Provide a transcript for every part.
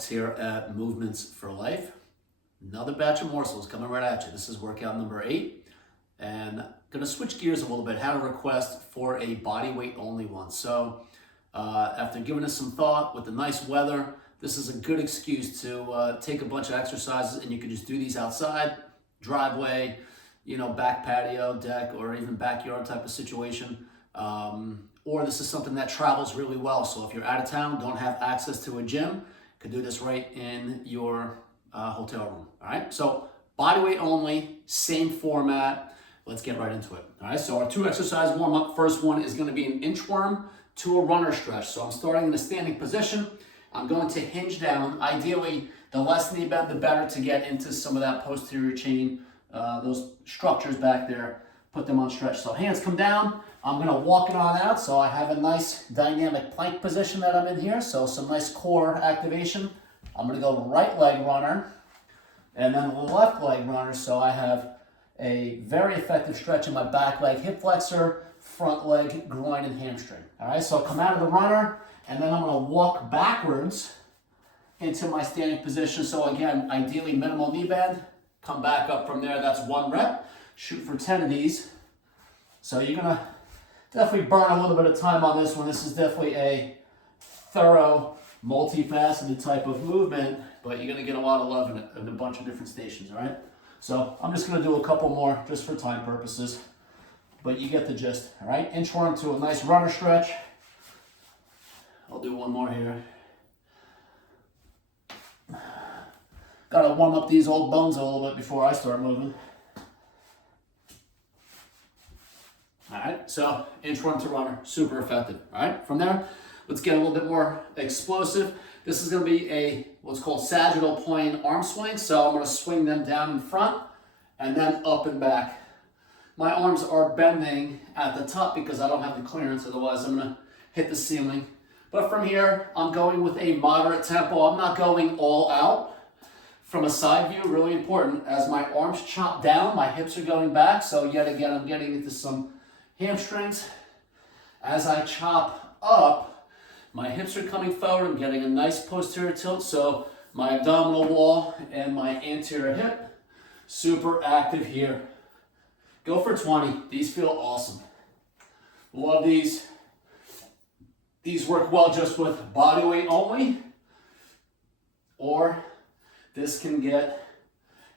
Alex here at Movements for Life. Another batch of morsels coming right at you. This is workout number 8, and gonna switch gears a little bit. Had a request for a body weight only one. So after giving it some thought with the nice weather, this is a good excuse to take a bunch of exercises, and you can just do these outside, driveway, you know, back patio, deck, or even backyard type of situation. Or this is something that travels really well. So if you're out of town, don't have access to a gym, you can do this right in your hotel room. All right, so body weight only, same format. Let's get right into it. All right, so our 2 exercise warm up. First one is going to be an inchworm to a runner stretch. So I'm starting in a standing position. I'm going to hinge down. Ideally, the less knee bend, the better, to get into some of that posterior chain, those structures back there, put them on stretch. So hands come down. I'm gonna walk it on out, so I have a nice dynamic plank position that I'm in here, so some nice core activation. I'm gonna go right leg runner, and then left leg runner, so I have a very effective stretch in my back leg, hip flexor, front leg, groin, and hamstring. All right, so I'll come out of the runner, and then I'm gonna walk backwards into my standing position. So again, ideally minimal knee bend, come back up from there. That's 1 rep. Shoot for 10 of these. So you're gonna definitely burn a little bit of time on this one. This is definitely a thorough, multifaceted type of movement, but you're gonna get a lot of love in it in a bunch of different stations, all right? So I'm just gonna do a couple more just for time purposes, but you get the gist, all right? Inchworm to a nice runner stretch. I'll do one more here. Gotta warm up these old bones a little bit before I start moving. All right, so inchworm to runner, super effective. All right, from there, let's get a little bit more explosive. This is gonna be what's called sagittal plane arm swing. So I'm gonna swing them down in front and then up and back. My arms are bending at the top because I don't have the clearance, otherwise I'm gonna hit the ceiling. But from here, I'm going with a moderate tempo. I'm not going all out. From a side view, really important, as my arms chop down, my hips are going back. So yet again, I'm getting into some hamstrings. As I chop up, my hips are coming forward. I'm getting a nice posterior tilt, so my abdominal wall and my anterior hip, super active here. Go for 20. These feel awesome. Love these. These work well just with body weight only, or this can get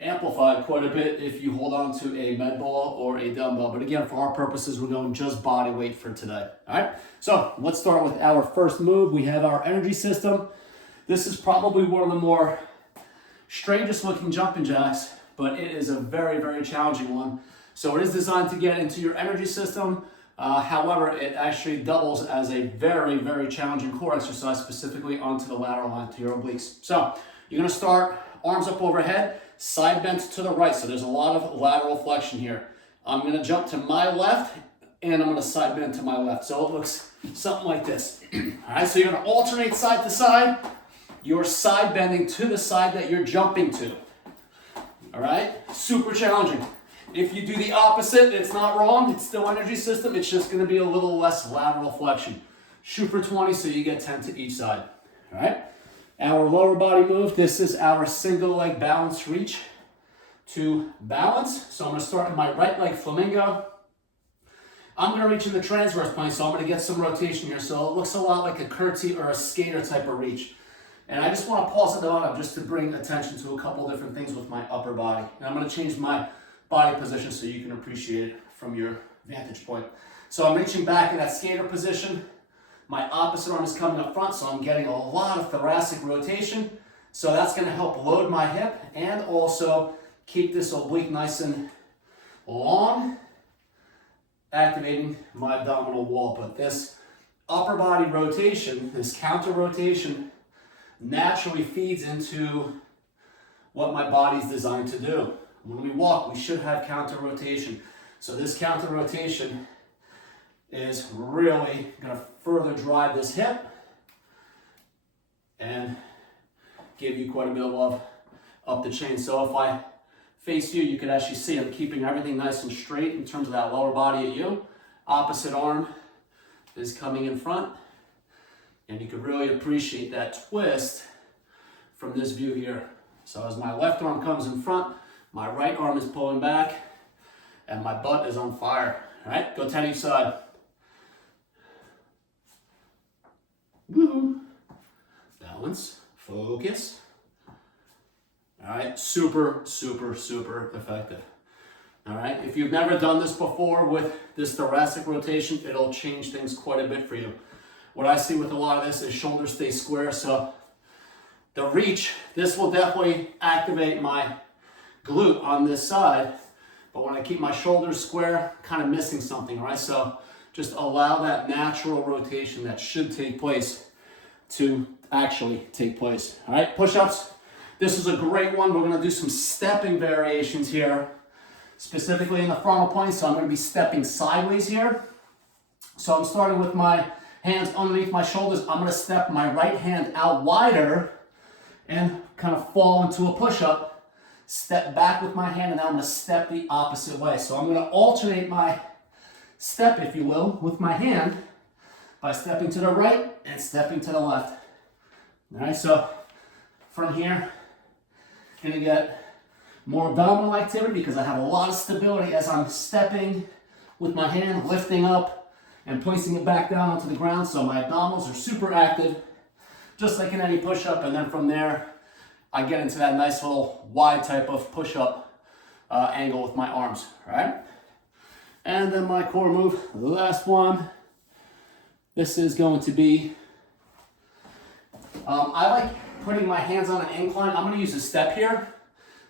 amplified quite a bit if you hold on to a med ball or a dumbbell. But again, for our purposes, we're going just body weight for today. All right, so let's start with our first move. We have our energy system. This is probably one of the more strangest looking jumping jacks, but it is a very, very challenging one. So it is designed to get into your energy system. However, it actually doubles as a very, very challenging core exercise, specifically onto the lateral line, to your obliques. So you're gonna start arms up overhead, side bend to the right. So there's a lot of lateral flexion here. I'm gonna jump to my left, and I'm gonna side bend to my left. So it looks something like this. All right, so you're gonna alternate side to side. You're side bending to the side that you're jumping to. All right, super challenging. If you do the opposite, it's not wrong. It's still energy system. It's just gonna be a little less lateral flexion. Shoot for 20, so you get 10 to each side. All right. Our lower body move, this is our single leg balance reach to balance. So I'm gonna start with my right leg flamingo. I'm gonna reach in the transverse plane, so I'm gonna get some rotation here. So it looks a lot like a curtsy or a skater type of reach. And I just wanna pause at the bottom just to bring attention to a couple different things with my upper body. And I'm gonna change my body position so you can appreciate it from your vantage point. So I'm reaching back in that skater position. My opposite arm is coming up front, so I'm getting a lot of thoracic rotation. So that's gonna help load my hip and also keep this oblique nice and long, activating my abdominal wall. But this upper body rotation, this counter rotation, naturally feeds into what my body's designed to do. When we walk, we should have counter rotation. So this counter rotation is really gonna further drive this hip and give you quite a bit of love up the chain. So if I face you, you can actually see I'm keeping everything nice and straight in terms of that lower body at you. Opposite arm is coming in front, and you can really appreciate that twist from this view here. So as my left arm comes in front, my right arm is pulling back, and my butt is on fire. All right, go 10 each side. Woo-hoo. Balance, focus. All right, super, super, super effective. All right, if you've never done this before with this thoracic rotation, it'll change things quite a bit for you. What I see with a lot of this is shoulders stay square, so the reach, this will definitely activate my glute on this side, but when I keep my shoulders square, kind of missing something, right? So just allow that natural rotation that should take place to actually take place. All right, push-ups. This is a great one. We're gonna do some stepping variations here, specifically in the frontal plane. So I'm gonna be stepping sideways here. So I'm starting with my hands underneath my shoulders. I'm gonna step my right hand out wider and kind of fall into a push-up. Step back with my hand, and now I'm gonna step the opposite way. So I'm gonna alternate my step, if you will, with my hand by stepping to the right and stepping to the left. All right, so from here, gonna get more abdominal activity because I have a lot of stability as I'm stepping with my hand, lifting up and placing it back down onto the ground. So my abdominals are super active, just like in any push-up. And then from there, I get into that nice little wide type of push-up angle with my arms, right? And then my core move, the last one. This is going to be, I like putting my hands on an incline. I'm gonna use a step here.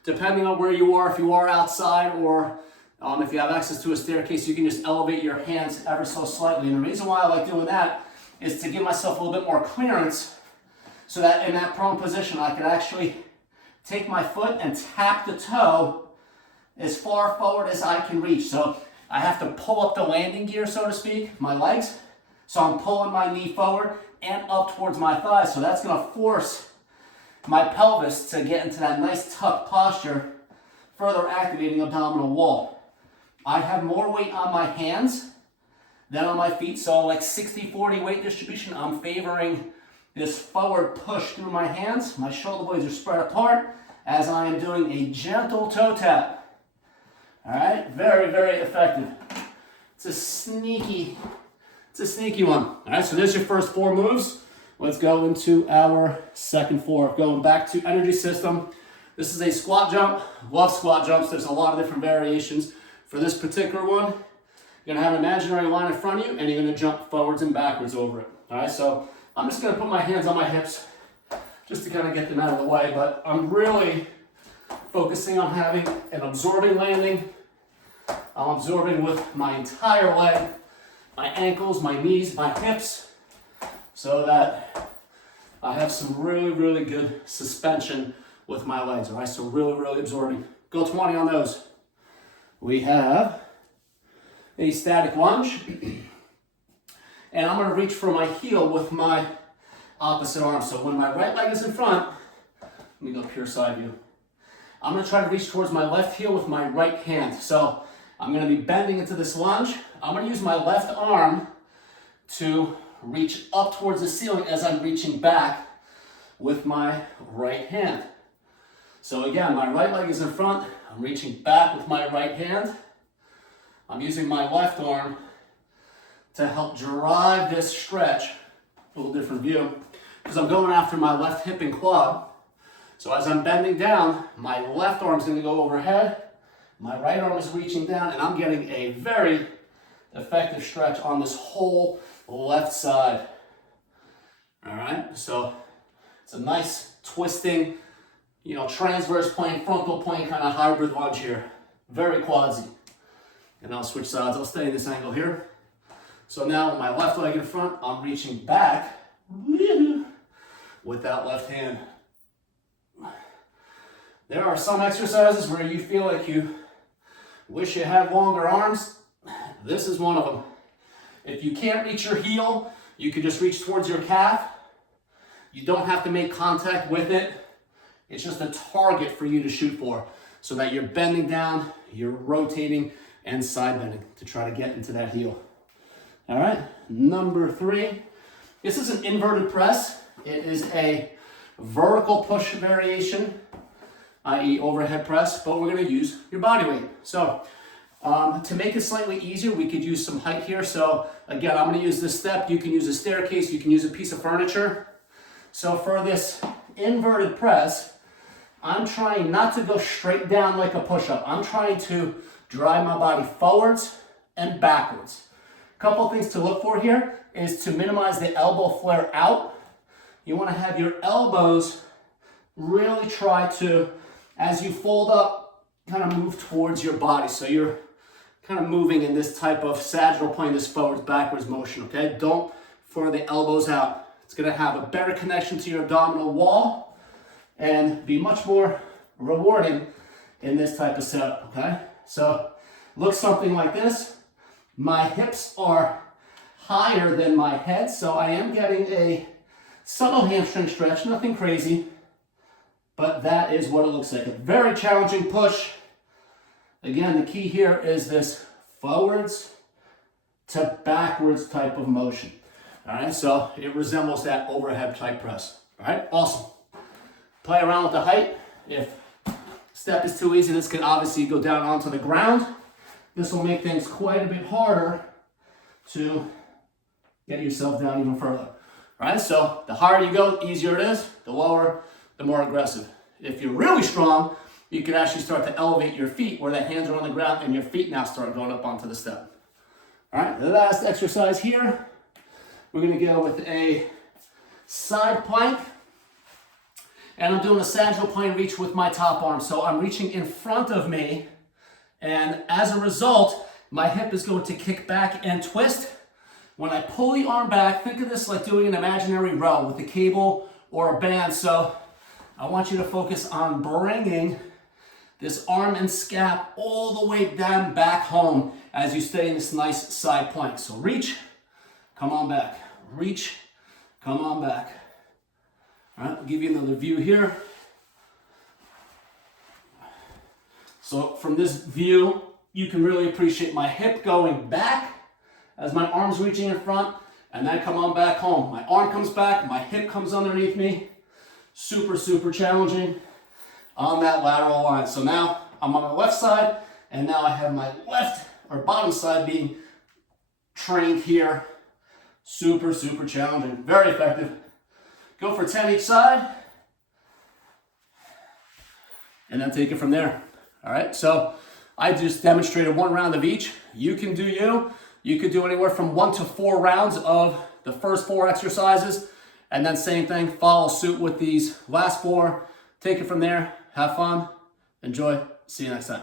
Depending on where you are, if you are outside or if you have access to a staircase, you can just elevate your hands ever so slightly. And the reason why I like doing that is to give myself a little bit more clearance so that in that prone position, I can actually take my foot and tap the toe as far forward as I can reach. So I have to pull up the landing gear, so to speak, my legs. So I'm pulling my knee forward and up towards my thighs. So that's gonna force my pelvis to get into that nice tucked posture, further activating abdominal wall. I have more weight on my hands than on my feet, so like 60-40 weight distribution. I'm favoring this forward push through my hands. My shoulder blades are spread apart as I am doing a gentle toe tap. All right, very, very effective. It's a sneaky one. All right, so there's your first 4 moves. Let's go into our second 4. Going back to energy system. This is a squat jump. Love squat jumps. There's a lot of different variations. For this particular one, you're gonna have an imaginary line in front of you and you're gonna jump forwards and backwards over it. All right, so I'm just gonna put my hands on my hips just to kind of get them out of the way, but I'm really focusing on having an absorbing landing. I'm absorbing with my entire leg, my ankles, my knees, my hips, so that I have some really, really good suspension with my legs, all right? So really, really absorbing. Go 20 on those. We have a static lunge, and I'm gonna reach for my heel with my opposite arm. So when my right leg is in front, let me go pure side view. I'm gonna try to reach towards my left heel with my right hand. So I'm gonna be bending into this lunge. I'm gonna use my left arm to reach up towards the ceiling as I'm reaching back with my right hand. So again, my right leg is in front. I'm reaching back with my right hand. I'm using my left arm to help drive this stretch. A little different view, because I'm going after my left hip and quad. So as I'm bending down, my left arm is going to go overhead. My right arm is reaching down, and I'm getting a very effective stretch on this whole left side. All right, so it's a nice twisting, transverse plane, frontal plane kind of hybrid lunge here. Very quadsy. And I'll switch sides. I'll stay in this angle here. So now with my left leg in front, I'm reaching back with that left hand. There are some exercises where you feel like you wish you had longer arms. This is one of them. If you can't reach your heel, you can just reach towards your calf. You don't have to make contact with it. It's just a target for you to shoot for, so that you're bending down, you're rotating, and side bending to try to get into that heel. All right, number 3. This is an inverted press. It is a vertical push variation, i.e. overhead press, but we're gonna use your body weight. So to make it slightly easier, we could use some height here. So again, I'm gonna use this step. You can use a staircase, you can use a piece of furniture. So for this inverted press, I'm trying not to go straight down like a push-up. I'm trying to drive my body forwards and backwards. A couple things to look for here is to minimize the elbow flare out. You want to have your elbows really try to, as you fold up, kind of move towards your body. So you're kind of moving in this type of sagittal plane, this forwards, backwards motion, okay? Don't flare the elbows out. It's going to have a better connection to your abdominal wall and be much more rewarding in this type of setup, okay? So looks something like this. My hips are higher than my head, so I am getting a subtle hamstring stretch, nothing crazy, but that is what it looks like. A very challenging push. Again, the key here is this forwards to backwards type of motion. All right, so it resembles that overhead type press. All right, awesome. Play around with the height. If step is too easy, this can obviously go down onto the ground. This will make things quite a bit harder to get yourself down even further. All right, so the higher you go, easier it is. The lower, the more aggressive. If you're really strong, you can actually start to elevate your feet where the hands are on the ground and your feet now start going up onto the step. All right, the last exercise here, we're gonna go with a side plank. And I'm doing a sagittal plane reach with my top arm. So I'm reaching in front of me. And as a result, my hip is going to kick back and twist. When I pull the arm back, think of this like doing an imaginary row with a cable or a band. So I want you to focus on bringing this arm and scap all the way down back home as you stay in this nice side plank. So reach, come on back. Reach, come on back. All right, I'll give you another view here. So from this view, you can really appreciate my hip going back as my arm's reaching in front, and then come on back home. My arm comes back, my hip comes underneath me. Super, super challenging on that lateral line. So now I'm on my left side, and now I have my left or bottom side being trained here. Super, super challenging, very effective. Go for 10 each side, and then take it from there. All right, so I just demonstrated 1 round of each. You can do you. You could do anywhere from 1 to 4 rounds of the first 4 exercises, and then same thing, follow suit with these last 4. Take it from there, have fun, enjoy, see you next time.